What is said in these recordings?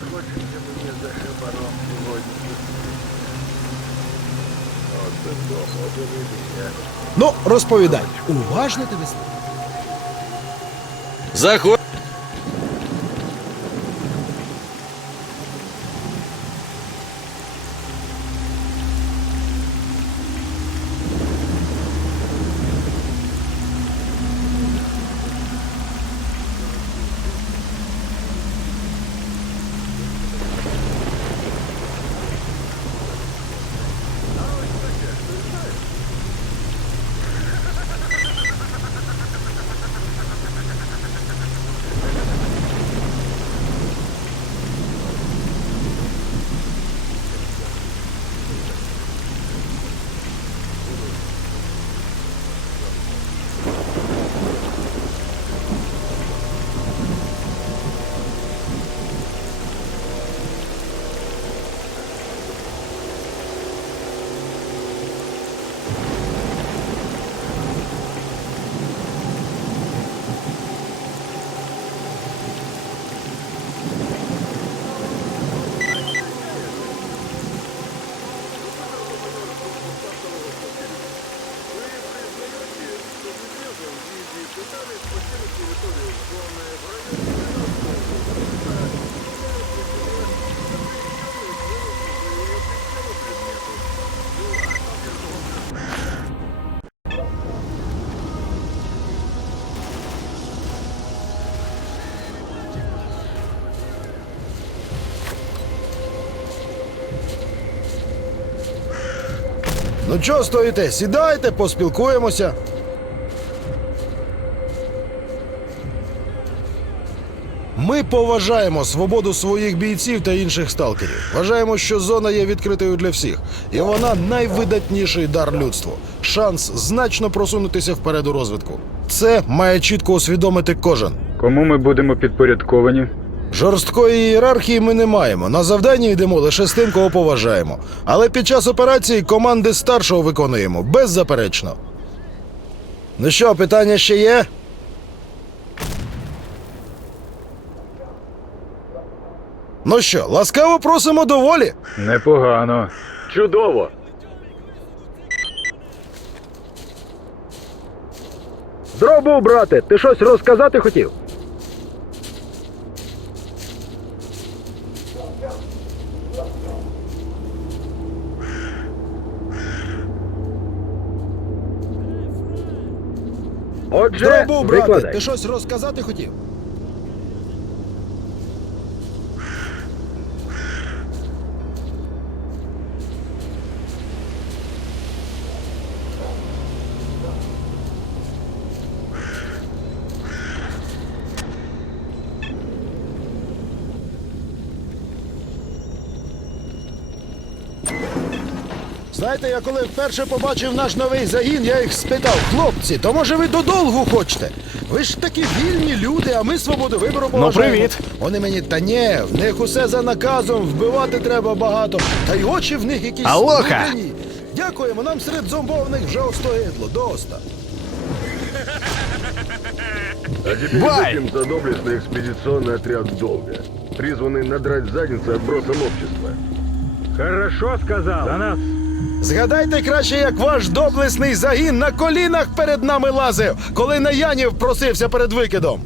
Хочете мені за хабаром сьогодні? Ну, розповідай. Уважно тебе слухаю. Заходь. Ну чого стоїте? Сідайте, поспілкуємося. Ми поважаємо свободу своїх бійців та інших сталкерів. Вважаємо, що зона є відкритою для всіх, і вона найвидатніший дар людству. Шанс значно просунутися вперед у розвитку. Це має чітко усвідомити кожен. Кому ми будемо підпорядковані? Жорсткої ієрархії ми не маємо. На завдання йдемо лише з тим, кого поважаємо. Але під час операції команди старшого виконуємо беззаперечно. Ну що, питання ще є? Ну що, ласкаво просимо до волі. Непогано. Чудово! Здоров, брате, ти щось розказати хотів? Отже, Здорово, брате, викладай. ти щось розказати хотів? Знаєте, я коли вперше побачив наш новий загін, я їх спитав, хлопці, то може ви додолгу хочете? Ви ж такі вільні люди, а ми свободу вибору поважаємо. привіт. Вони мені, та ні, в них усе за наказом, вбивати треба багато, та й очі в них якісь Алоха! внутрішні. Дякуємо, нам серед зомбованих вже остогидло, доста. А теперь Бай! выпьем за доблестный экспедиционный отряд «Долга», призванный надрать задницы отбросам общества. Хорошо сказав. За нас. Згадайте краще, як ваш доблесний загін на колінах перед нами лазив, коли на Янів просився перед викидом.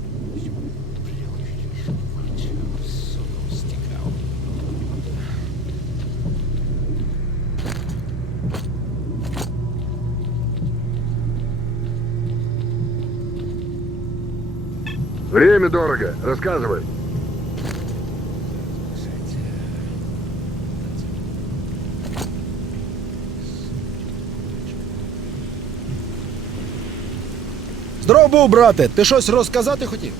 Время дорого. Рассказывай. Здорово брате, ти щось розказати хотів?